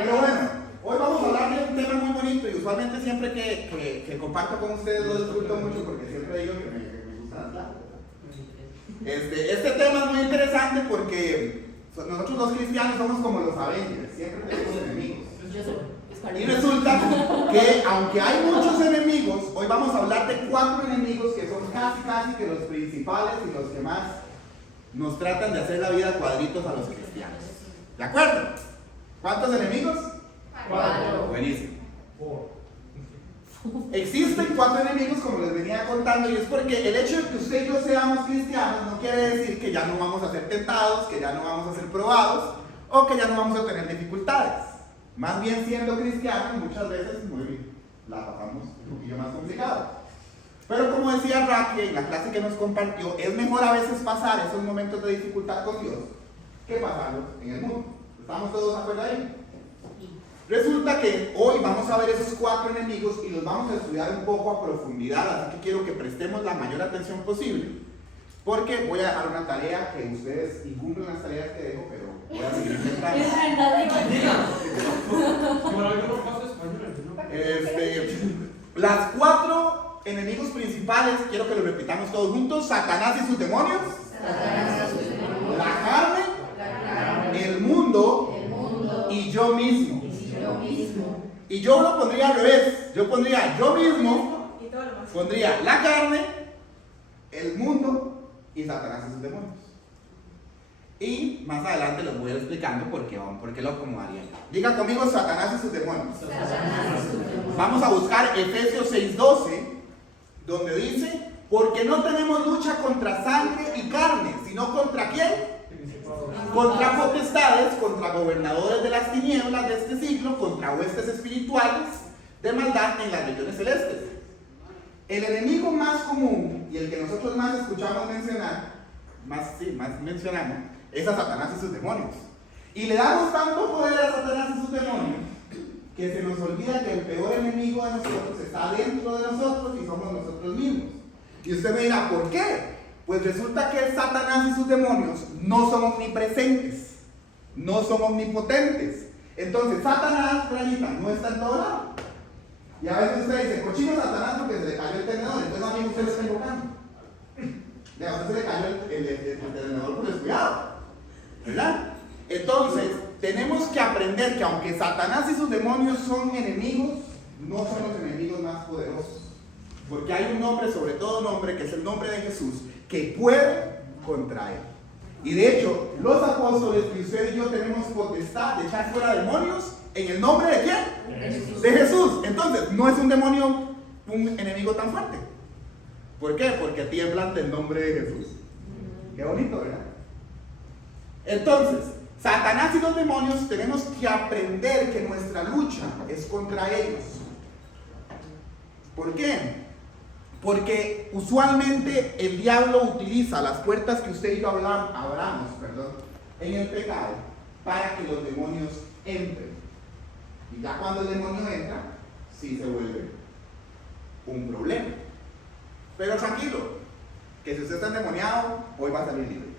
Pero bueno, hoy vamos a hablar de un tema muy bonito y usualmente siempre que comparto con ustedes lo disfruto mucho porque siempre digo que me gusta hablar. Este tema es muy interesante porque nosotros los cristianos somos como los Avengers, siempre tenemos enemigos. Y resulta que aunque hay muchos enemigos, hoy vamos a hablar de 4 enemigos que son casi que los principales y los que más nos tratan de hacer la vida cuadritos a los cristianos. ¿De acuerdo? ¿Cuántos enemigos? 4. Buenísimo. Existen 4 enemigos, como les venía contando, y es porque el hecho de que usted y yo seamos cristianos no quiere decir que ya no vamos a ser tentados, que ya no vamos a ser probados o que ya no vamos a tener dificultades. Más bien, siendo cristianos, muchas veces la pasamos un poquillo más complicado. Pero como decía Raquel en la clase que nos compartió, es mejor a veces pasar esos momentos de dificultad con Dios que pasarlos en el mundo. ¿Estamos todos de acuerdo ahí? Resulta que hoy vamos a ver esos 4 enemigos y los vamos a estudiar un poco a profundidad, así que quiero que prestemos la mayor atención posible, porque voy a dejar una tarea que ustedes incumplen las tareas que dejo, pero voy a seguir intentando. Las 4 enemigos principales, quiero que lo repitamos todos juntos: Satanás y sus demonios, la carne, el mundo y yo mismo. Y yo lo pondría al revés. Yo pondría yo mismo, pondría la carne, el mundo y Satanás y sus demonios. Y más adelante les voy a ir explicando por qué lo acomodaría. Diga conmigo: Satanás y sus demonios. Vamos a buscar Efesios 6:12, donde dice: porque no tenemos lucha contra sangre y carne, sino contra ¿quién? Contra potestades, contra gobernadores de las tinieblas de este siglo, contra huestes espirituales de maldad en las regiones celestes. El enemigo más común y el que nosotros más escuchamos mencionar, más mencionamos, es a Satanás y sus demonios. Y le damos tanto poder a Satanás y sus demonios que se nos olvida que el peor enemigo de nosotros está dentro de nosotros y somos nosotros mismos. Y usted me dirá, ¿por qué? Pues resulta que Satanás y sus demonios no son omnipresentes, no son omnipotentes. Entonces Satanás, Rayita, no está en todo lado. Y a veces usted dice: cochino Satanás porque se le cayó el tenedor. Entonces a mí usted le está invocando. A usted se le cayó el tenedor por descuidado, ¿verdad? Entonces tenemos que aprender que aunque Satanás y sus demonios son enemigos, no son los enemigos más poderosos. Porque hay un nombre, sobre todo nombre, que es el nombre de Jesús, que puede contra él. Y de hecho, los apóstoles y usted y yo tenemos potestad de echar fuera demonios en el nombre de ¿quién? De Jesús. Entonces, no es un demonio un enemigo tan fuerte. ¿Por qué? Porque tiembla ante el nombre de Jesús. Qué bonito, ¿verdad? Entonces, Satanás y los demonios tenemos que aprender que nuestra lucha es contra ellos. ¿Por qué? Porque usualmente el diablo utiliza las puertas que usted y yo abramos, en el pecado para que los demonios entren. Y ya cuando el demonio entra, sí se vuelve un problema. Pero tranquilo, que si usted está endemoniado, hoy va a salir libre.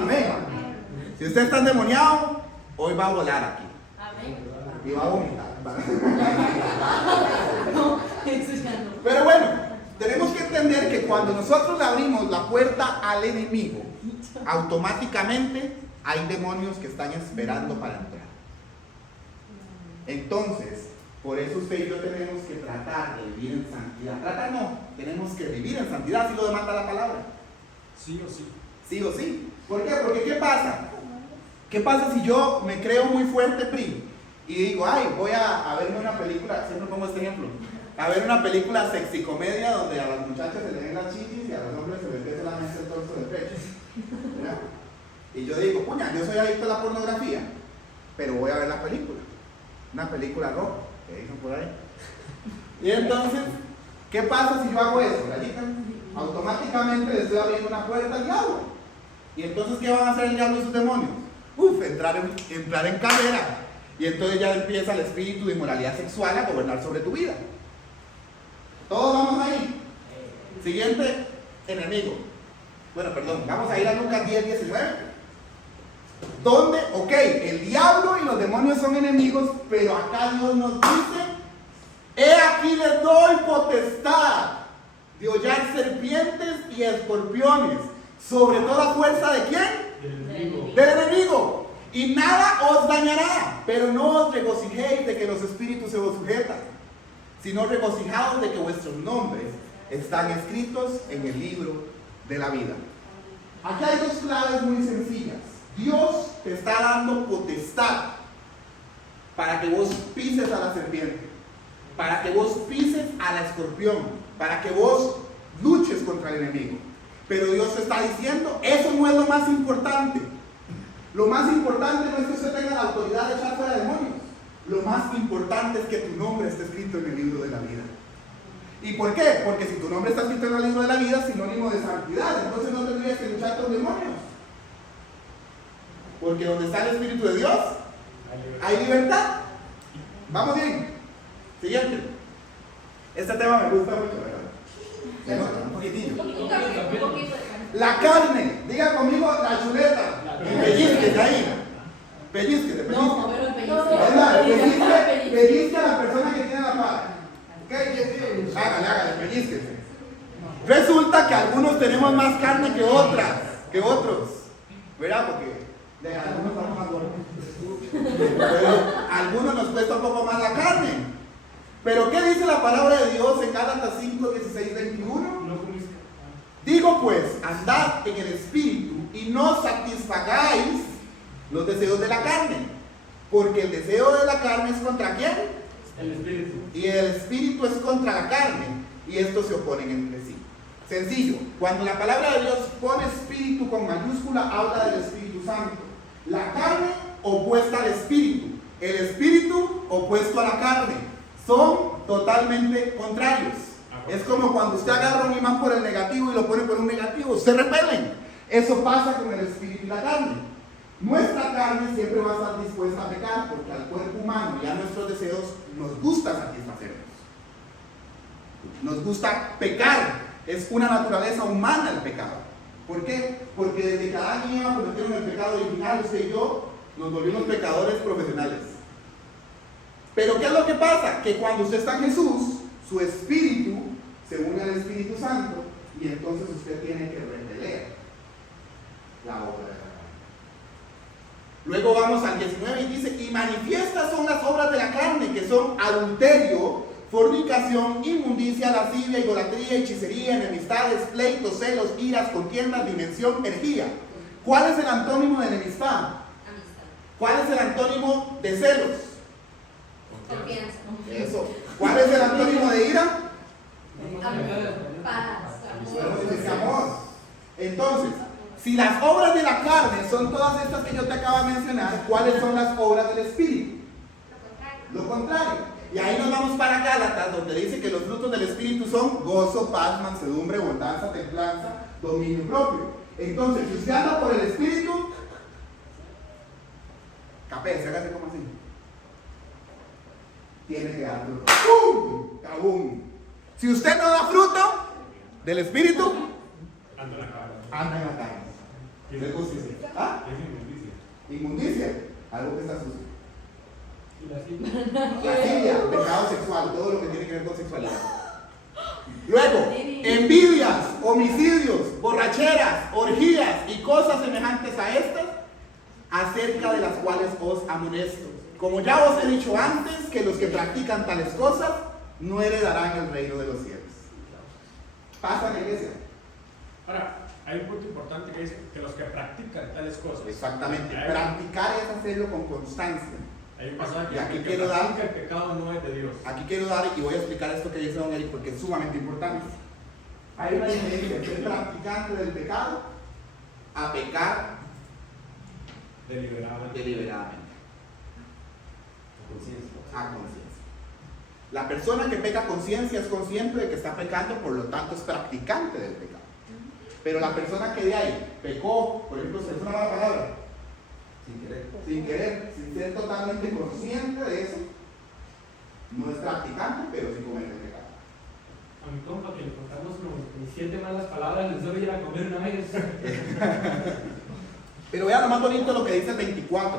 Amén. Si usted está endemoniado, hoy va a volar aquí. Y va a vomitar. Pero bueno, tenemos que entender que cuando nosotros le abrimos la puerta al enemigo, automáticamente hay demonios que están esperando para entrar. Entonces, por eso usted y yo tenemos que tratar de vivir en santidad. Tratar no, tenemos que vivir en santidad, si lo demanda la palabra. Sí o sí. Sí o sí. ¿Por qué? Porque ¿qué pasa? ¿Qué pasa si yo me creo muy fuerte, PRI? Y digo: ay, voy a verme una película, siempre pongo este ejemplo, a ver una película sexy comedia donde a las muchachas se le ven las chichis y a los hombres se les ve solamente el torso del pecho, ¿verdad? Y yo digo: puña, yo soy adicto a la pornografía, pero voy a ver la película, una película roja, que dicen por ahí. Y entonces, ¿qué pasa si yo hago eso, Rayita? Automáticamente le estoy abriendo una puerta al diablo. Y entonces, ¿qué van a hacer el diablo y sus demonios? Entrar en carrera. Y entonces ya empieza el espíritu de inmoralidad sexual a gobernar sobre tu vida. Todos vamos ahí. Siguiente enemigo. Bueno, perdón, vamos a ir a Lucas 10:19. ¿Dónde? Ok, el diablo y los demonios son enemigos, pero acá Dios nos dice, he aquí les doy potestad de hollar serpientes y escorpiones, sobre toda fuerza ¿de quién? Del enemigo. Y nada os dañará, pero no os regocijéis de que los espíritus se os sujetan, sino regocijaos de que vuestros nombres están escritos en el libro de la vida. Aquí hay dos claves muy sencillas. Dios te está dando potestad para que vos pises a la serpiente, para que vos pises a la escorpión, para que vos luches contra el enemigo. Pero Dios te está diciendo, eso no es lo más importante. Lo más importante no es que usted tenga la autoridad de echar fuera demonios. Lo más importante es que tu nombre esté escrito en el libro de la vida. ¿Y por qué? Porque si tu nombre está escrito en el libro de la vida, es sinónimo de santidad. Entonces no tendrías que luchar con demonios. Porque donde está el Espíritu de Dios, hay libertad. Vamos bien. Siguiente. Este tema me gusta mucho, ¿verdad? Se nota un poquitillo. La carne. Diga conmigo la chuleta. Pellizque ahí. Pellizque. No, pero pellizque a la persona que tiene la pala. ¿Ok? Hágale, pellizquese. Resulta que algunos tenemos más carne que otros. ¿Verdad? Porque de algunos estamos más gordos. Pero a algunos nos cuesta un poco más la carne. Pero ¿qué dice la palabra de Dios en Gálatas 5, 16, 21? Digo pues, andad en el espíritu y no satisfagáis los deseos de la carne, porque el deseo de la carne es contra ¿quién? El espíritu. Y el espíritu es contra la carne, y estos se oponen entre sí. Sencillo, cuando la palabra de Dios pone espíritu con mayúscula, habla del Espíritu Santo. La carne opuesta al espíritu, el espíritu opuesto a la carne, son totalmente contrarios. Es como cuando usted agarra un imán por el negativo y lo pone por un negativo, se repelen. Eso pasa con el espíritu y la carne. Nuestra carne siempre va a estar dispuesta a pecar, porque al cuerpo humano y a nuestros deseos nos gusta satisfacernos. Nos gusta pecar, es una naturaleza humana el pecado. ¿Por qué? Porque desde que Adán y Eva cometieron el pecado original, usted y yo nos volvimos pecadores profesionales. Pero ¿qué es lo que pasa? Que cuando usted está en Jesús, su espíritu se une al Espíritu Santo y entonces usted tiene que repeler la obra de la carne. Luego vamos al 19 y dice, y manifiestas son las obras de la carne, que son adulterio, fornicación, inmundicia, lascivia, idolatría, hechicería, enemistades, pleitos, celos, iras, contiendas, dimensión, herejía. ¿Cuál es el antónimo de enemistad? Amistad. ¿Cuál es el antónimo de celos? Confianza. Eso. ¿Cuál es el antónimo de ira? Paz. Amor. Entonces, si las obras de la carne son todas estas que yo te acabo de mencionar, ¿cuáles son las obras del Espíritu? Lo contrario. Y ahí nos vamos para Gálatas, donde dice que los frutos del Espíritu son gozo, paz, mansedumbre, bondad, templanza, dominio propio. Entonces, si usted anda por el Espíritu, capése, hágase como así. Tiene que dar fruto. ¡Pum! ¡Cabum! Si usted no da fruto del Espíritu, Anda en la cara. anda en la carne. ¿Qué ¿Le gusta? ¿Ah? Es inmundicia. Inmundicia, algo que está sucio. Y la Lascivia, pecado sexual, todo lo que tiene que ver con sexualidad. Luego, envidias, homicidios, borracheras, orgías y cosas semejantes a estas, acerca de las cuales os amonesto. Como ya os he dicho antes, que los que practican tales cosas no heredarán el reino de los cielos. ¿Pasa en la iglesia? Ahora, hay un punto importante que dice que los que practican tales cosas. Exactamente. Practicar es hacerlo con constancia. Hay un pasaje que Y aquí dice que quiero dar- practica el pecado no es de Dios. Aquí quiero dar, y voy a explicar esto que dice Don Eric porque es sumamente importante. Hay una diferencia entre ser practicante del pecado a pecar Deliberadamente. deliberadamente. A conciencia. La persona que peca a conciencia es consciente de que está pecando, por lo tanto es practicante del pecado. Pero la persona que de ahí pecó, por ejemplo, es una mala palabra, sin querer, sin ser totalmente consciente de eso, no es practicante, pero sí comete el pecado. A mi compa que le contamos como 7 malas palabras, les doy ir a comer una vez. Pero vean lo más bonito lo que dice el 24.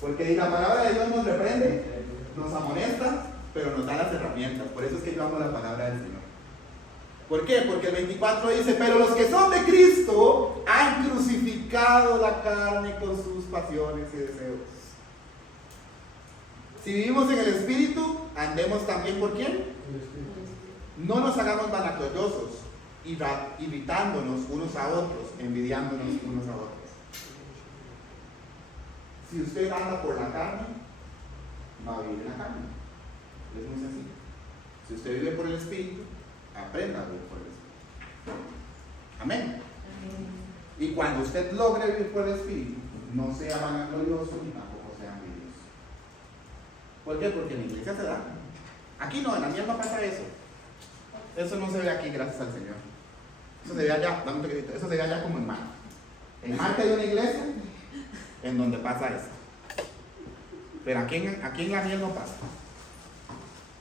Porque la palabra de Dios nos reprende, nos amonesta, pero nos da las herramientas. Por eso es que yo amo la palabra del Señor. ¿Por qué? Porque el 24 dice, pero los que son de Cristo han crucificado la carne con sus pasiones y deseos. Si vivimos en el Espíritu, andemos también ¿por quién? No nos hagamos vanagloriosos, irritándonos unos a otros, envidiándonos unos a otros. Si usted anda por la carne, va a vivir en la carne. Es muy sencillo. Si usted vive por el Espíritu, aprenda a vivir por el Espíritu. Amén. Y cuando usted logre vivir por el Espíritu, no sea vanaglorioso ni tampoco sea envidioso. ¿Por qué? Porque en la iglesia se da. Aquí no, en la mía no pasa eso. Eso no se ve aquí, gracias al Señor. Eso se ve allá, dame un toquecito, eso se ve allá como en Marca. En Marca hay una iglesia en donde pasa eso. Pero aquí en la miel no pasa.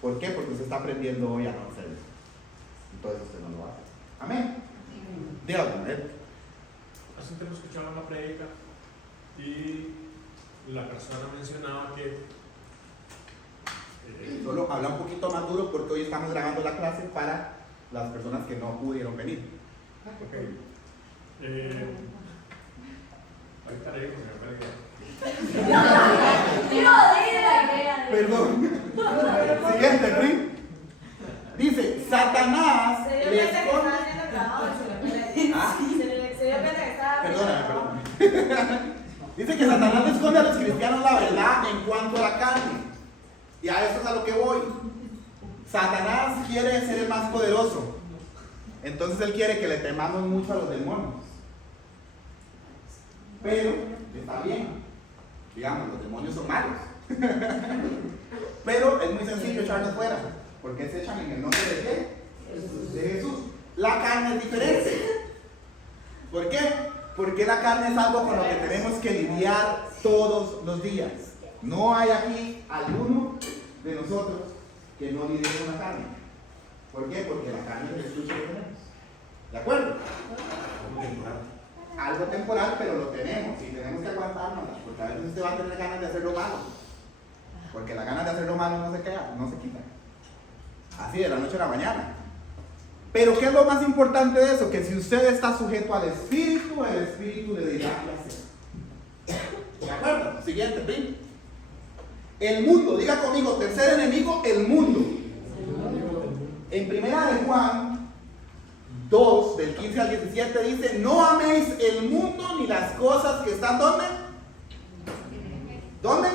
¿Por qué? Porque usted está aprendiendo hoy a no hacer eso. Entonces usted no lo hace. Amén. Dígalo, Hace un tiempo escuchaba una prédica y la persona mencionaba que solo habla un poquito más duro porque hoy estamos grabando la clase para las personas que no pudieron venir. okay. Ahorita le digo, se me perdí. Perdón. Siguiente, Pri. Dice, Satanás Se dio le cuenta que esconde. estaba haciendo el trabajo y se le perdió. Ah. Se dio cuenta que estaba haciendo el trabajo. Perdóname. Dice que Satanás le esconde a los cristianos la verdad en cuanto a la carne. Y a eso es a lo que voy. Satanás quiere ser el más poderoso. Entonces él quiere que le temamos mucho a los demonios. Pero está bien. Digamos, los demonios son malos. Pero es muy sencillo echarlos fuera. Porque se echan en el nombre de qué? De Jesús. La carne es diferente. ¿Por qué? Porque la carne es algo con lo que tenemos que lidiar todos los días. No hay aquí alguno de nosotros que no lidie con la carne. ¿Por qué? Porque la carne es el estuche que tenemos. ¿De acuerdo? Algo temporal, pero lo tenemos y tenemos que aguantárnosla. Porque a veces usted va a tener ganas de hacer lo malo. Porque las ganas de hacer lo malo no se quedan, no se quitan. Así de la noche a la mañana. Pero ¿qué es lo más importante de eso? Que si usted está sujeto al Espíritu, el Espíritu le dirá qué hacer. ¿De acuerdo? Siguiente, ¿sí? El mundo, diga conmigo, tercer enemigo, el mundo. En primera de Juan 2, del 15 al 17 dice, no améis el mundo ni las cosas que están ¿dónde? ¿Dónde?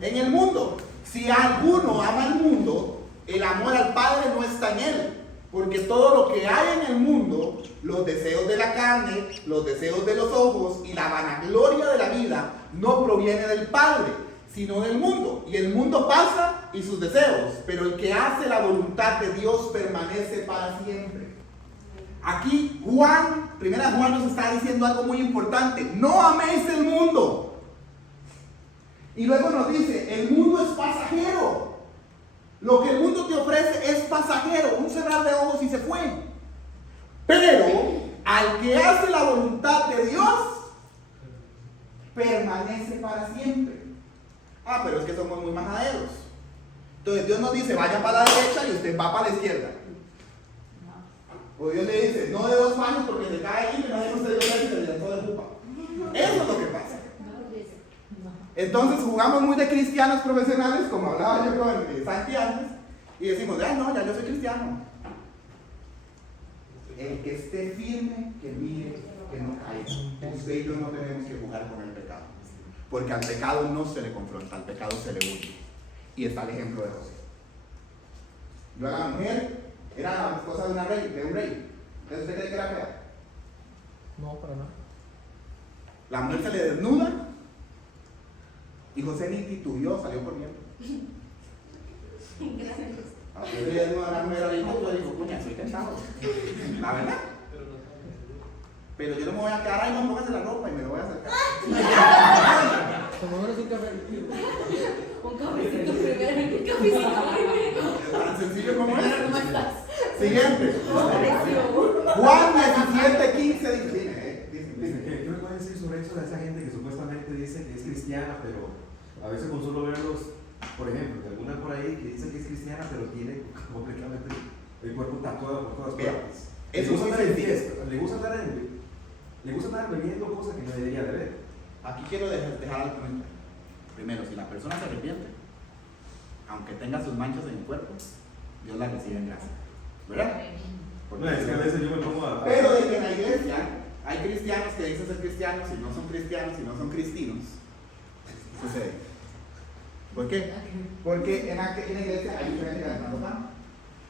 En el mundo. Si alguno ama el mundo, el amor al Padre no está en él. Porque todo lo que hay en el mundo, los deseos de la carne, los deseos de los ojos y la vanagloria de la vida, no proviene del Padre, sino del mundo. Y el mundo pasa y sus deseos, pero el que hace la voluntad de Dios permanece para siempre. Aquí primera Juan nos está diciendo algo muy importante. No améis el mundo. Y luego nos dice, el mundo es pasajero. Lo que el mundo te ofrece es pasajero, un cerrar de ojos y se fue. Pero al que hace la voluntad de Dios, permanece para siempre. Ah, pero es que somos muy majaderos. Entonces Dios nos dice, vaya para la derecha y usted va para la izquierda. O Dios le dice, no de 2 paños porque se cae ahí, pero no se dio y se lanzó de jupa. Eso es lo que pasa. Entonces jugamos muy de cristianos profesionales, como hablaba yo con Santi antes, y decimos, no, ya yo soy cristiano. El que esté firme, que mire, que no caiga. Usted y yo no tenemos que jugar con el pecado. Porque al pecado no se le confronta, al pecado se le huye. Y está el ejemplo de José. Yo a la mujer era la esposa de un rey. ¿Entonces usted cree que era fea? No, para nada. La mujer se le desnuda y José ni titubeó, salió corriendo. A José le desnuda a la mujer, le dijo, puña, soy tentado. La verdad. Pero yo no me voy a quedar ahí, no póngase la ropa y me lo voy a acercar. Tomémonos un café. Un cafecito primero, un cafecito primero. Tan sencillo como es. ¿Cómo estás? Siguiente. Juan 17:15 dice, es cristiana, pero a veces con solo verlos, por ejemplo, de alguna por ahí que dice que es cristiana, pero tiene completamente el cuerpo tatuado por todas partes. Eso es muy sencillo. Le gusta estar bebiendo cosas que no debería beber. Aquí quiero dejar algo en cuenta. Primero, si la persona se arrepiente, aunque tenga sus manchas en el cuerpo, Dios la recibe en gracia. ¿Verdad? Porque No, es que a veces yo me pongo a... Pero de que en la iglesia hay cristianos que dicen ser cristianos y no son cristianos y no son cristinos, sucede. ¿Por qué? Porque en la iglesia hay diferentes ganando pan.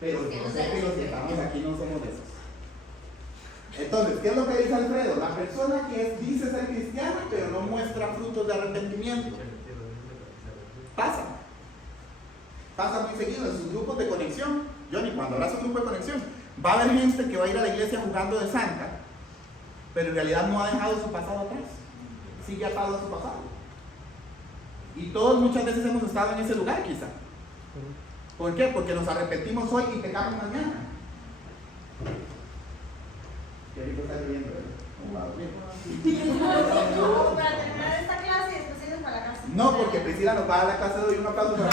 Pero Es que no sé se que los que estamos aquí no somos de esos. Entonces, ¿qué es lo que dice Alfredo? La persona que dice ser cristiana, pero no muestra frutos de arrepentimiento. Pasa muy seguido en sus grupos de conexión. Johnny, cuando hablas de un grupo de conexión, va a haber gente que va a ir a la iglesia jugando de santa, pero en realidad no ha dejado su pasado atrás. Sigue atado a su pasado. Y todos muchas veces hemos estado en ese lugar, quizá. ¿Por qué? Porque nos arrepentimos hoy y pecamos mañana. Qué rico está viviendo, Para terminar esta clase, después irnos para la casa. No, porque Priscila nos va a dar la clase de hoy. Un aplauso para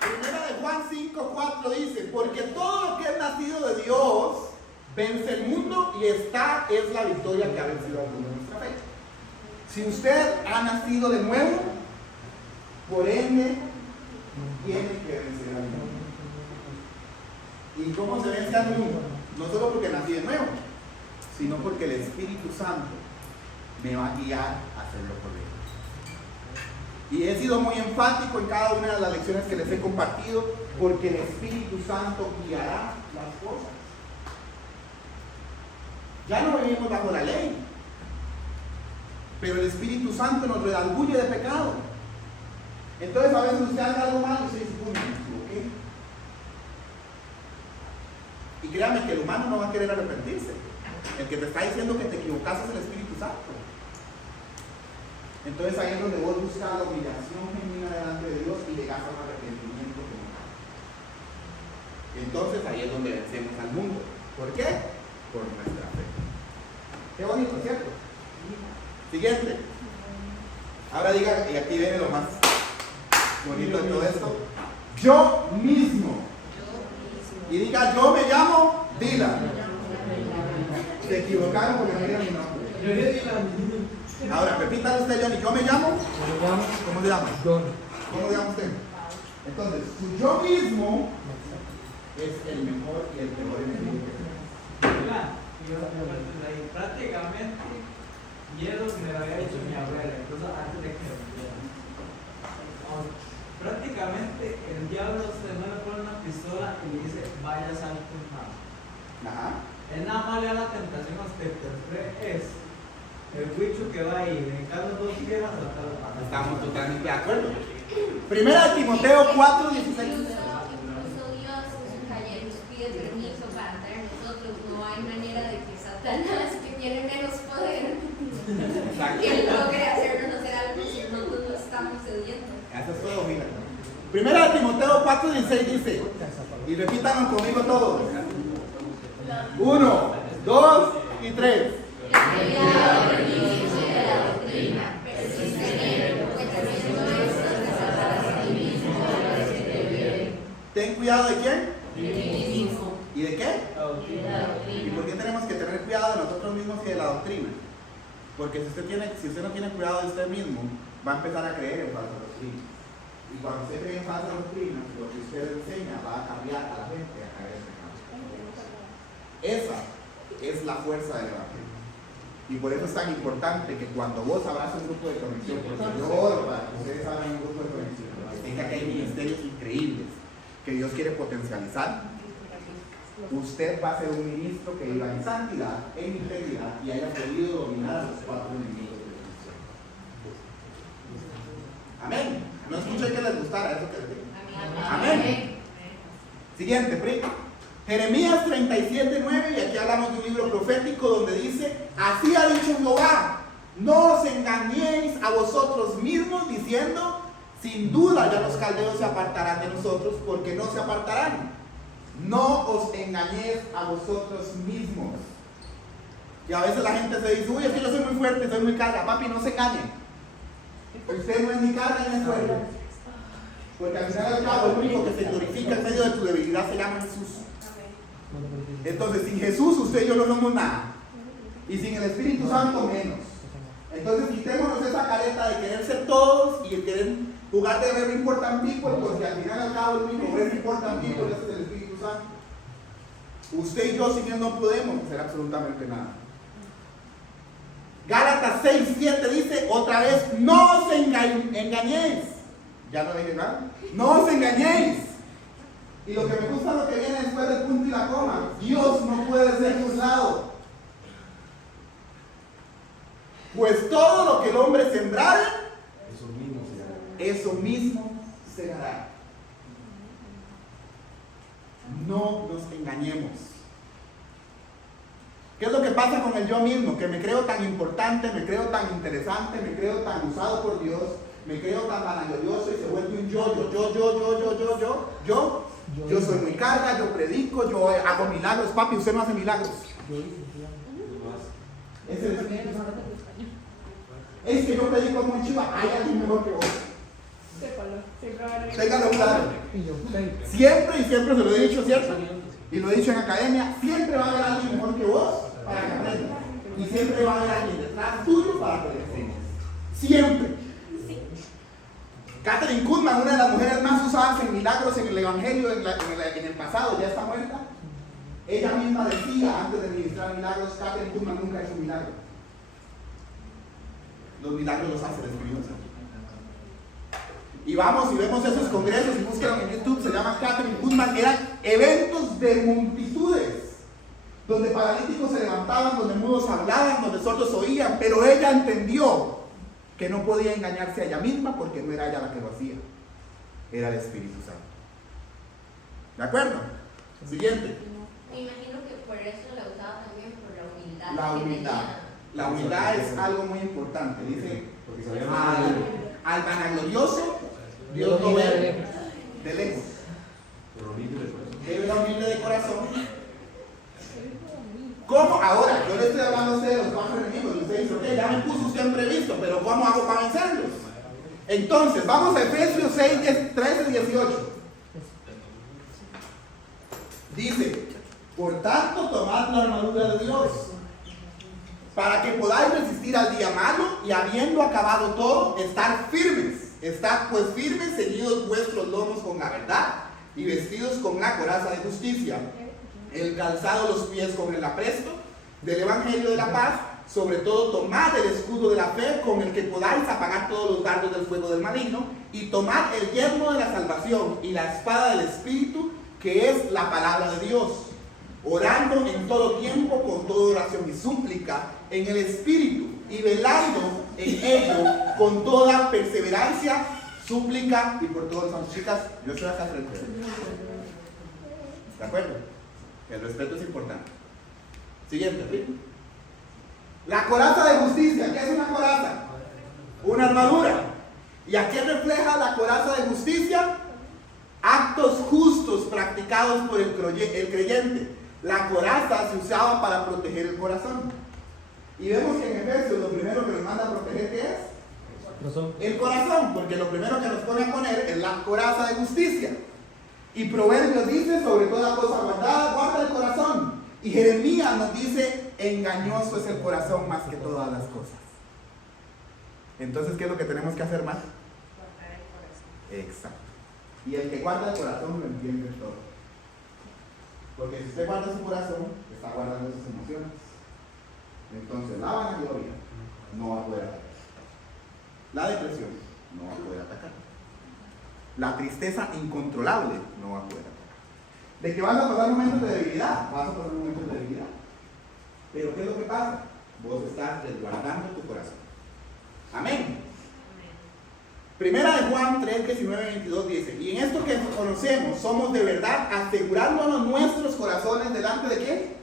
Primera de Juan 5:4 dice: porque todo lo que es nacido de Dios vence el mundo, y esta es la victoria que ha vencido al mundo, nuestra fe. Si usted ha nacido de nuevo, por ende tiene que vencer al mundo. ¿Y cómo se vence al mundo? No solo porque nací de nuevo, sino porque el Espíritu Santo me va a guiar a hacer lo correcto. Y he sido muy enfático en cada una de las lecciones que les he compartido, porque el Espíritu Santo guiará las cosas. Ya no vivimos bajo la ley, pero el Espíritu Santo nos redarguye de pecado. Entonces a veces usted hace algo malo y usted dice: "Uy, me equivoqué". Y créame que el humano no va a querer arrepentirse. El que te está diciendo que te equivocaste es el Espíritu Santo. Entonces ahí es donde vos buscas la humillación genuina delante de Dios y llegas a un arrepentimiento genuino. Entonces ahí es donde vencemos al mundo. ¿Por qué? Por nuestra fe. Qué bonito, ¿cierto? Siguiente. Ahora diga, y aquí viene lo más bonito de todo esto: yo mismo. Y diga: yo me llamo Dylan. Se equivocaron porque no dieron mi nombre. Ahora, repítalo usted, Johnny. Yo me llamo. ¿Cómo se llama? John. ¿Cómo se llama usted? Entonces, su yo mismo es el mejor y el peor enemigo que tenemos. Prácticamente, y es lo que me había dicho mi abuela, incluso antes de que me muriera. Prácticamente, el diablo no le pone una pistola y le dice: vaya, salte un lado. Ajá. Él nada más le da la tentación a usted, pero usted es el bicho que va ahí, brincando dos piedras hasta la mano. Estamos totalmente de acuerdo. Primera de Timoteo 4:16. Incluso Dios en su taller nos pide permiso para entrar en nosotros. No hay manera de que Satanás, que tiene menos poder, que él logre hacernos hacer algo si nosotros no estamos cediendo. Eso es todo, mira. Primera de Timoteo 4:16 dice, y repítanlo conmigo todos: 1, 2 y 3. Cuidado del inicio de la doctrina, persiste en él, pues haciendo esto te salvarás a ti mismo y a los que te viven. Ten cuidado de quién De ti mismo. y de qué. De la ¿Y doctrina. por qué tenemos que tener cuidado de nosotros mismos y de la doctrina? Porque si usted no tiene cuidado de usted mismo, va a empezar a creer en falsas doctrinas. Y cuando usted cree en falsas doctrinas, lo que usted enseña va a cambiar a la gente a caer en pecado. Esa es la fuerza del evangelio. Y por eso es tan importante que cuando vos abras un grupo de conexión, porque yo oro para que ustedes abran un grupo de conexión, que tenga que hay ministerios increíbles que Dios quiere potencializar, usted va a ser un ministro que viva en santidad, en integridad y haya podido dominar a los 4 enemigos de Cristo. Amén. No escuché que les gustara eso que les digo. Amén. Siguiente, Pri. Jeremías 37:9, y aquí hablamos de un libro profético donde dice: así ha dicho Jehová, no os engañéis a vosotros mismos diciendo: sin duda ya los caldeos se apartarán de nosotros, porque no se apartarán. No os engañéis a vosotros mismos. Y a veces la gente se dice, uy, es que yo soy muy fuerte, soy muy carga. Papi, no se engañe. Usted no es ni carga ni es fuerte. Porque al final del cabo, el único que se glorifica en medio de tu debilidad se llama Jesús. Entonces, sin Jesús, usted y yo no somos nada. Y sin el Espíritu Santo, menos. Entonces, quitémonos esa careta de querer ser todos y de querer jugar de ver important people, porque al final del cabo, el único ver important people es el Espíritu Santo. Usted y yo, sin Él, no podemos hacer absolutamente nada. Gálatas 6:7 dice otra vez, no os engañéis. Ya no dije nada. No os engañéis. Y lo que me gusta es lo que viene después del punto y la coma. Dios no puede ser burlado. Pues todo lo que el hombre sembrare, eso mismo segará. No nos engañemos. ¿Qué es lo que pasa con el yo mismo? Que me creo tan importante, me creo tan interesante, me creo tan usado por Dios, me creo tan vanaglorioso y se vuelve un yo soy muy carga, yo predico, yo hago milagros. Papi, usted no hace milagros. Es el Espíritu Santo. Es que yo predico muy chiva, hay alguien mejor que vos. Téngalo claro. Siempre y siempre se lo he dicho, ¿cierto? Y lo he dicho en academia, siempre va a haber alguien mejor que vos para que aprendas. Y siempre va a haber alguien detrás tuyo para que le enseñes. Siempre. Catherine Kuhlman, una de las mujeres más usadas en milagros en el Evangelio en el pasado, ya está muerta. Ella misma decía antes de ministrar milagros, Catherine Kuhlman nunca hizo un milagro. Los milagros los hace el Espíritu Santo. Y vamos y vemos esos congresos y búsquenlo en YouTube, se llama Catherine Kuhlman, eran eventos de multitudes, donde paralíticos se levantaban, donde mudos hablaban, donde sordos oían, pero ella entendió que no podía engañarse a ella misma porque no era ella la que lo hacía, era el Espíritu Santo. ¿De acuerdo? Siguiente. Me imagino que por eso la usaba también, por la humildad. La que humildad. tenía. La humildad es algo muy importante. Dice, Porque sabía al vanaglorioso, Dios lo ve de lejos. Debe ser humilde de corazón. ¿Cómo? Ahora, yo le estoy hablando a ustedes de los cuatro enemigos. Y usted dice, ok, ya me puso usted en previsto, pero ¿cómo hago para vencerlos? Entonces, vamos a Efesios 6, 13, 18. Dice, por tanto, tomad la armadura de Dios, para que podáis resistir al día malo y habiendo acabado todo, estar firmes. Estad pues firmes, ceñidos vuestros lomos con la verdad y vestidos con la coraza de justicia, el calzado los pies con el apresto del evangelio de la paz, sobre todo tomad el escudo de la fe con el que podáis apagar todos los dardos del fuego del maligno, y tomad el yelmo de la salvación y la espada del Espíritu, que es la palabra de Dios, orando en todo tiempo con toda oración y súplica en el Espíritu, y velando en ello con toda perseverancia, súplica y por todos los santos. Chicas, yo estoy acá frente. ¿De acuerdo? El respeto es importante. Siguiente, ¿sí? La coraza de justicia. ¿Qué es una coraza? Una armadura. ¿Y a qué refleja la coraza de justicia? Actos justos practicados por el creyente. La coraza se usaba para proteger el corazón. Y vemos que en Efesios lo primero que nos manda a proteger, ¿qué es? El corazón, porque lo primero que nos pone a poner es la coraza de justicia. Y Proverbios dice, sobre toda cosa guardada, guarda el corazón. Y Jeremías nos dice, engañoso es el corazón más que todas las cosas. Entonces, ¿qué es lo que tenemos que hacer más? Guardar el corazón. Exacto. Y el que guarda el corazón lo entiende todo. Porque si usted guarda su corazón, está guardando sus emociones. Entonces, la vanagloria no va a poder atacar. La depresión no va a poder atacar. La tristeza incontrolable no va a poder atacar. De que vas a pasar momentos de debilidad, vas a pasar momentos de debilidad. Pero ¿qué es lo que pasa? Vos estás resguardando tu corazón. Amén. Primera de Juan 3, 19, 22 dice, y en esto que conocemos somos de verdad, asegurándonos nuestros corazones delante de ¿qué?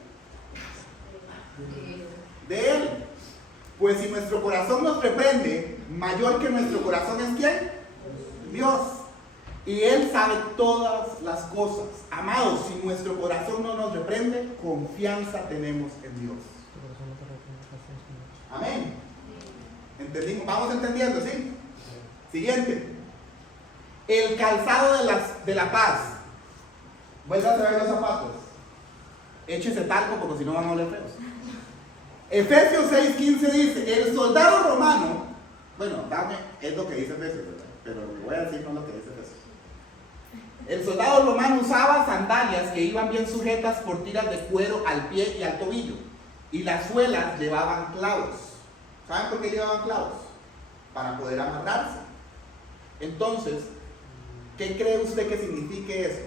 De Él. Pues si nuestro corazón nos reprende, mayor que nuestro corazón es ¿quién? Dios. Y Él sabe todas las cosas. Amados, si nuestro corazón no nos reprende, confianza tenemos en Dios. Amén. ¿Entendimos? Vamos entendiendo, ¿sí? Siguiente. El calzado de la paz. Vuelva a traer los zapatos. Échese talco porque si no van a oler feos. Efesios 6:15 dice, el soldado romano, bueno, es lo que dice Efesios, ¿verdad? Pero lo que voy a decir no es lo que dice Efesios. El soldado romano usaba sandalias que iban bien sujetas por tiras de cuero al pie y al tobillo. Y las suelas llevaban clavos. ¿Saben por qué llevaban clavos? Para poder amarrarse. Entonces, ¿qué cree usted que signifique eso?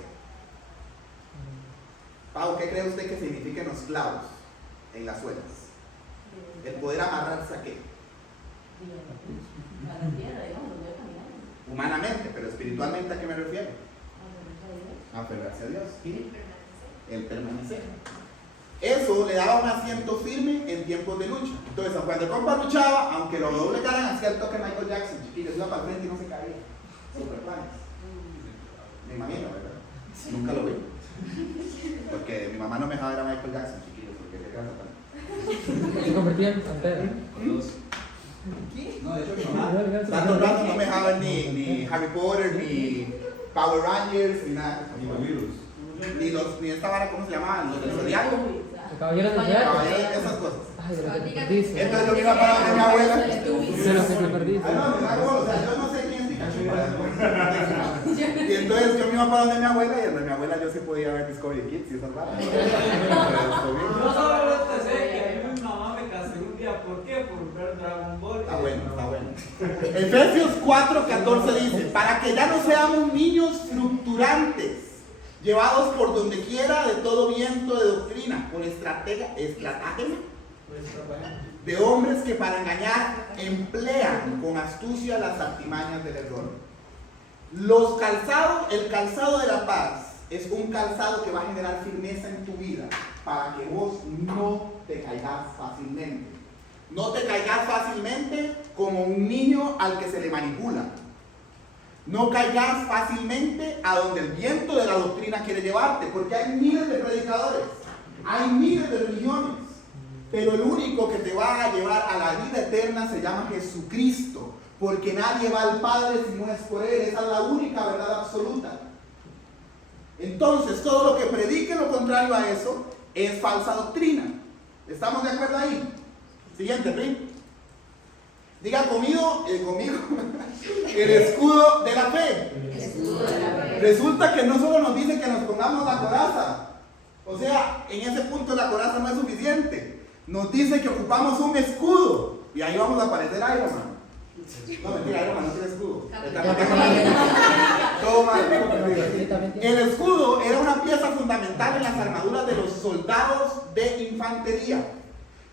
Pau, ¿qué cree usted que signifiquen los clavos en las suelas? El poder amarrarse a qué? Humanamente, pero espiritualmente ¿a qué me refiero? A aferrarse a Dios. ¿Y? El permanecer. Eso le daba un asiento firme en tiempos de lucha. Entonces, cuando el compa luchaba, aunque lo doblegaran, hacía el toque Michael Jackson, chiquillos, iba para el frente y no se caía. Super planes. Me imagino, ¿verdad? Nunca lo vi. Porque mi mamá no me dejaba ver a Michael Jackson, chiquillos, porque se cansa tanto. Se convertía en pantera. No, de hecho mi mamá tanto rato no me dejaba ver ni Harry Potter, ni Power Rangers, ni nada. Ni esta vara, ¿cómo se llamaban? Los del Zodiaco. El caballero del Zodiaco. Esas cosas. Ay, de lo que te perdiste. Entonces yo me iba para donde mi abuela. De lo que te perdiste. O sea, yo no sé quién es Pikachu. Y entonces yo me iba para donde mi abuela y donde mi abuela yo sí podía ver Discovery Kids y esas varas. Yo solamente sé que a mí mi mamá me casó un día. ¿Por qué? Por ver Dragon Ball. Está bueno, está bueno. Efesios 4:14 dice, para que ya no seamos niños fluctuantes, llevados por donde quiera de todo viento de doctrina, por estratagema de hombres que para engañar emplean con astucia las artimañas del error. El calzado de la paz es un calzado que va a generar firmeza en tu vida para que vos no te caigas fácilmente. No te caigas fácilmente como un niño al que se le manipula. No caigas fácilmente a donde el viento de la doctrina quiere llevarte, porque hay miles de predicadores, hay miles de religiones, pero el único que te va a llevar a la vida eterna se llama Jesucristo, porque nadie va al Padre si no es por Él. Esa es la única verdad absoluta. Entonces, todo lo que predique lo contrario a eso es falsa doctrina. ¿Estamos de acuerdo ahí? Siguiente, Pri. Diga conmigo, el escudo de la fe. Resulta que no solo nos dice que nos pongamos la coraza. O sea, en ese punto la coraza no es suficiente. Nos dice que ocupamos un escudo. Y ahí vamos a aparecer Iron Man. No, mentira, Iron Man no tiene escudo. Todo mal. El escudo era una pieza fundamental en las armaduras de los soldados de infantería.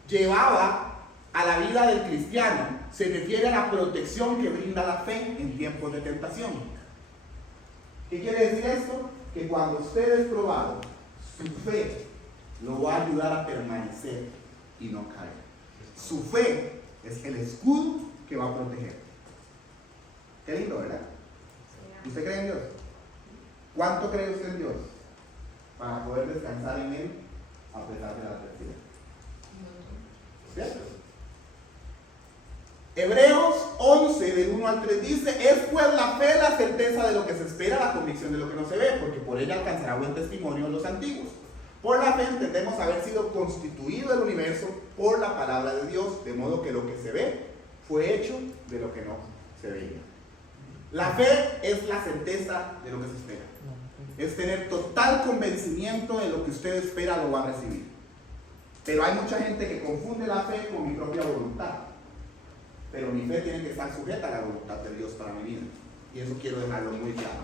Llevaba a la vida del cristiano, se refiere a la protección que brinda la fe en tiempos de tentación. ¿Qué quiere decir esto? Que cuando usted es probado, su fe lo va a ayudar a permanecer y no caer. Su fe es el escudo que va a proteger. Qué lindo, ¿verdad? ¿Usted cree en Dios? ¿Cuánto cree usted en Dios? Para poder descansar en Él a pesar de la adversidad. ¿Cierto? Hebreos 11, del 1 al 3 dice, es pues la fe la certeza de lo que se espera, la convicción de lo que no se ve, porque por ella alcanzará buen testimonio los antiguos. Por la fe entendemos haber sido constituido el universo por la palabra de Dios, de modo que lo que se ve fue hecho de lo que no se veía. La fe es la certeza de lo que se espera. Es tener total convencimiento de lo que usted espera lo va a recibir. Pero hay mucha gente que confunde la fe con mi propia voluntad. Pero mi fe tiene que estar sujeta a la voluntad de Dios para mi vida. Y eso quiero dejarlo muy claro.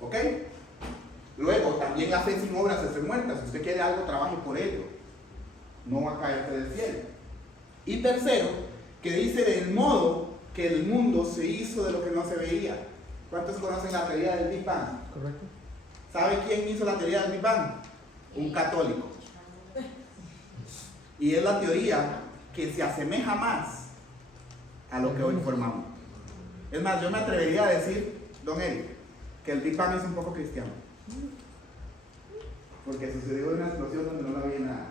¿Ok? Luego, también la fe sin obras es fe muerta. Si usted quiere algo, trabaje por ello. No va a caerse del cielo. Y tercero, que dice del modo que el mundo se hizo de lo que no se veía. ¿Cuántos conocen la teoría del Big Bang? Correcto. ¿Sabe quién hizo la teoría del Big Bang? Un católico. Y es la teoría que se asemeja más a lo que hoy formamos. Es más, yo me atrevería a decir, don Eric, que el Big Bang es un poco cristiano. Porque sucedió una explosión donde no había nada.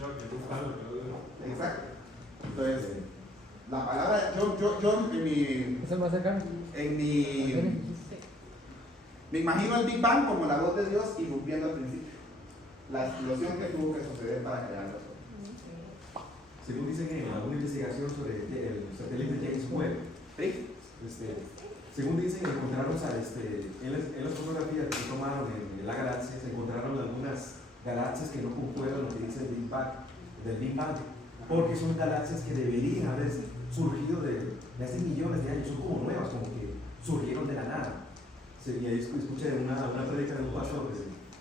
No, que tú sabes, pero Exacto. Entonces, la palabra, yo Es el más cercano. me imagino el Big Bang como la voz de Dios irrumpiendo al principio. La explosión que tuvo que suceder para crearlo. Según dicen en alguna investigación sobre el satélite James Webb, ¿Sí? según dicen, encontraron en las fotografías que tomaron en la galaxia, se encontraron algunas galaxias que no concuerdan lo que dice el Big Bang, del Big Bang, porque son galaxias que deberían haber surgido de hace millones de años, son como nuevas, como que surgieron de la nada. Y ahí escuché una predica de un pastor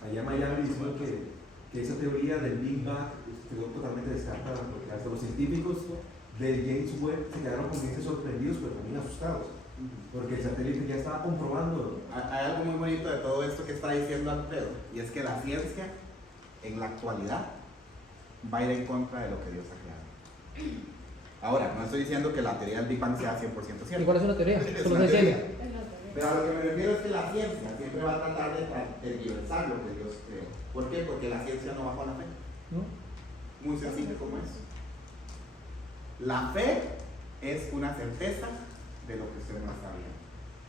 allá en Miami diciendo que esa teoría del Big Bang quedó totalmente descartada, porque hasta los científicos de James Webb se quedaron completamente sorprendidos, pero también asustados, porque el satélite ya estaba comprobando. Hay algo muy bonito de todo esto que está diciendo Alfredo, y es que la ciencia en la actualidad va a ir en contra de lo que Dios ha creado. Ahora, no estoy diciendo que la teoría del Big Bang sea 100% cierta. Igual es una teoría. Es Solo una se teoría. ciencia. Pero a lo que me refiero es que la ciencia siempre va a tratar de tergiversar lo que Dios creó. ¿Por qué? Porque la ciencia no bajó la fe. ¿No? Muy sencillo como eso. La fe es una certeza de lo que usted no está viendo.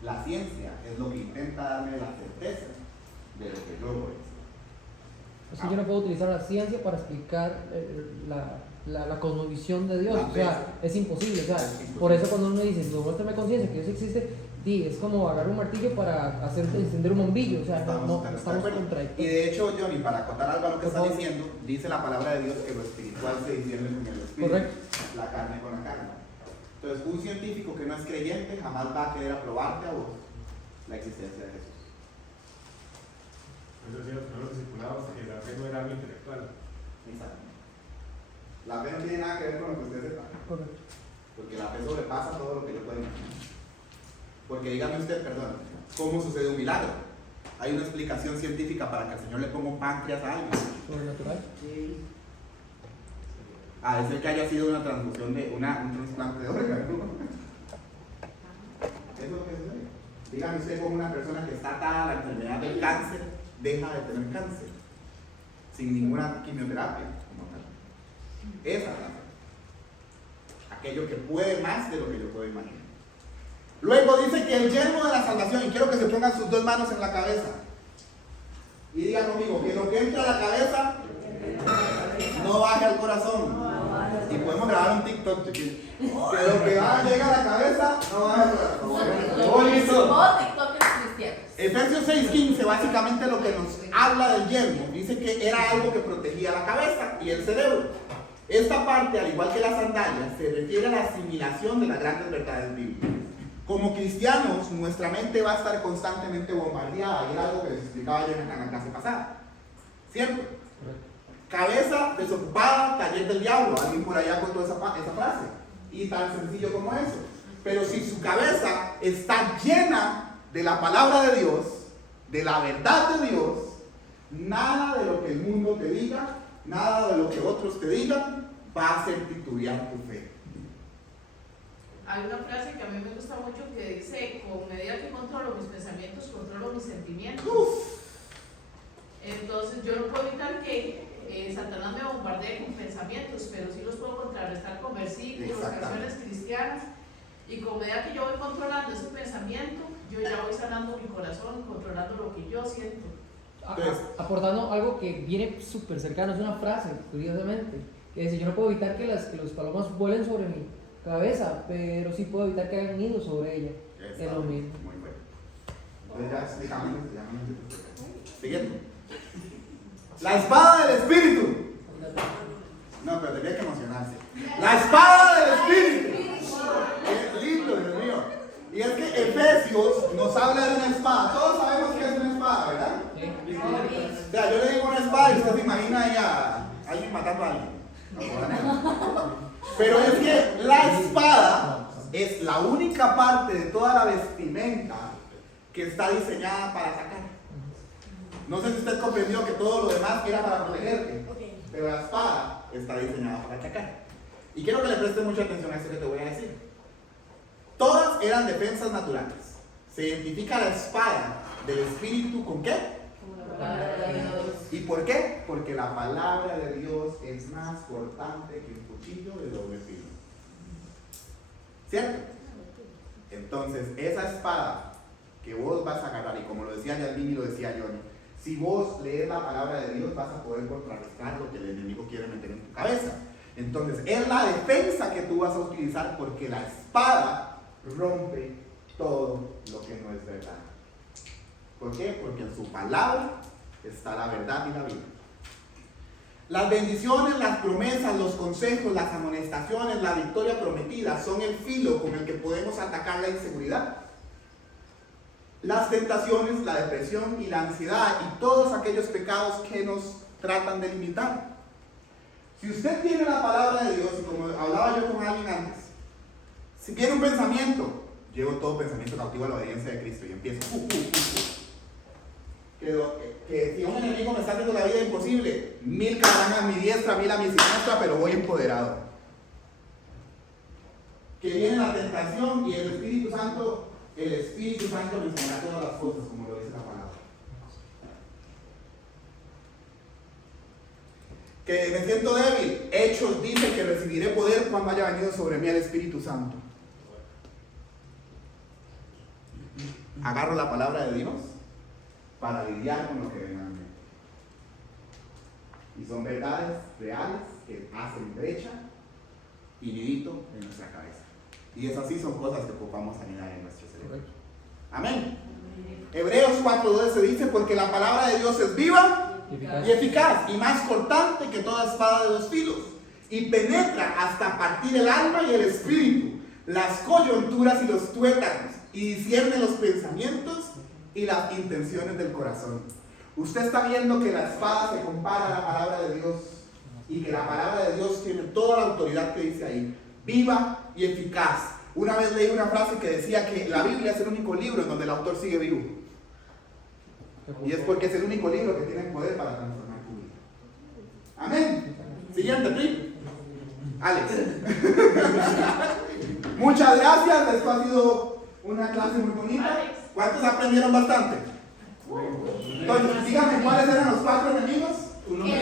La ciencia es lo que intenta darme la certeza de lo que luego es. O sea, yo no puedo utilizar la ciencia para explicar la cosmovisión de Dios. La O sea, fe. es imposible. O sea, Es imposible. por eso cuando uno dice, no, muéstrame conciencia que Dios existe, es como agarrar un martillo para hacer encender un bombillo. O sea, estamos de acuerdo. Y contradictorios. de hecho, Johnny, para acotar algo a lo que Por estás favor. diciendo, dice la palabra de Dios que lo espiritual se discierne con el espíritu. Correcto. La carne con la carne. Entonces, un científico que no es creyente jamás va a querer aprobarte a vos la existencia de Jesús. Eso decía los primeros discipulados que la fe no era algo intelectual. Exactamente. La fe no tiene nada que ver con lo que usted sepa. Correcto. Porque la fe sobrepasa todo lo que yo puedo imaginar. Porque dígame usted, perdón, ¿cómo sucede un milagro? Hay una explicación científica para que el Señor le ponga un páncreas a alguien. Sobrenatural. A decir que haya sido una transfusión de un trasplante de órgano. Eso es lo que sucede. Dígame usted cómo una persona que está atada a la enfermedad del cáncer deja de tener cáncer sin ninguna quimioterapia. Como tal. Esa es la fe. Aquello que puede más de lo que yo puedo imaginar. Luego dice que el yermo de la salvación, y quiero que se pongan sus dos manos en la cabeza y digan conmigo que lo que entra a la cabeza no baje al corazón. Y podemos grabar un TikTok, chiquillos. Que lo que llega a la cabeza no baje al corazón. O TikTokers cristianos. Efesios 6:15 básicamente lo que nos habla del yermo, dice que era algo que protegía la cabeza y el cerebro. Esta parte, al igual que las sandalias, se refiere a la asimilación de las grandes verdades bíblicas. Como cristianos, nuestra mente va a estar constantemente bombardeada, y era algo que les explicaba yo en la clase pasada. Siempre. Cabeza desocupada, taller del diablo. Alguien por allá contó esa frase. Y tan sencillo como eso. Pero si su cabeza está llena de la palabra de Dios, de la verdad de Dios, nada de lo que el mundo te diga, nada de lo que otros te digan, va a hacer titubear tu fe. Hay una frase que a mí me gusta mucho que dice, con medida que controlo mis pensamientos, controlo mis sentimientos. Entonces yo no puedo evitar que Satanás me bombardee con pensamientos, pero sí los puedo contrarrestar con versículos, canciones cristianas. Y con medida que yo voy controlando ese pensamiento, yo ya voy sanando mi corazón, controlando lo que yo siento. Aportando algo que viene súper cercano, es una frase, curiosamente, que dice, yo no puedo evitar que los palomas vuelen sobre mi cabeza, pero sí puedo evitar que hagan nidos sobre ella. Es lo mismo. Muy bueno. Entonces ya explicamos. Siguiente. La espada del Espíritu. No, pero tenía que emocionarse. La espada del Espíritu. Qué lindo, Dios mío. Y es que Efesios nos habla de una espada. Todos sabemos que es una espada, ¿verdad? O sea, yo le digo una espada y usted se imagina ahí a alguien matando a alguien. Pero es que la espada es la única parte de toda la vestimenta que está diseñada para atacar. No sé si usted comprendió que todo lo demás era para protegerte, pero la espada está diseñada para atacar. Y quiero que le preste mucha atención a esto que te voy a decir. Todas eran defensas naturales. Se identifica la espada del Espíritu ¿con qué? ¿Y por qué? Porque la palabra de Dios es más cortante que un cuchillo de doble filo. ¿Cierto? Entonces, esa espada que vos vas a agarrar, y como lo decía Yalvin y lo decía Johnny, si vos lees la palabra de Dios vas a poder contrarrestar lo que el enemigo quiere meter en tu cabeza. Entonces, es la defensa que tú vas a utilizar, porque la espada rompe todo lo que no es verdad. ¿Por qué? Porque en su palabra está la verdad y la vida. Las bendiciones, las promesas, los consejos, las amonestaciones, la victoria prometida son el filo con el que podemos atacar la inseguridad, las tentaciones, la depresión y la ansiedad y todos aquellos pecados que nos tratan de limitar. Si usted tiene la palabra de Dios, y como hablaba yo con alguien antes, si viene un pensamiento, llevo todo pensamiento cautivo a la obediencia de Cristo y empiezo que si un enemigo me está haciendo la vida imposible, 1000 caerán a mi diestra, 1000 a mi siniestra, pero voy empoderado. Que viene la tentación y el Espíritu Santo me enseñará todas las cosas, como lo dice la palabra. Que me siento débil, Hechos dice que recibiré poder cuando haya venido sobre mí el Espíritu Santo. Agarro la palabra de Dios para lidiar con lo que venga a mí. Y son verdades reales que hacen brecha y nidito en nuestra cabeza. Y esas sí son cosas que ocupamos anidar en nuestro cerebro. Amén. Hebreos 4:12 dice: porque la palabra de Dios es viva y eficaz, y más cortante que toda espada de 2 filos, y penetra hasta partir el alma y el espíritu, las coyunturas y los tuétanos, y discierne los pensamientos y las intenciones del corazón. Usted está viendo que la espada se compara a la palabra de Dios, y que la palabra de Dios tiene toda la autoridad que dice ahí, viva y eficaz. Una vez leí una frase que decía que la Biblia es el único libro en donde el autor sigue vivo, y es porque es el único libro que tiene poder para transformar tu vida. Amén. Siguiente, Pri. Alex. Muchas gracias, esto ha sido una clase muy bonita. ¿Cuántos aprendieron bastante? Entonces, díganme cuáles eran los 4 enemigos. El mundo.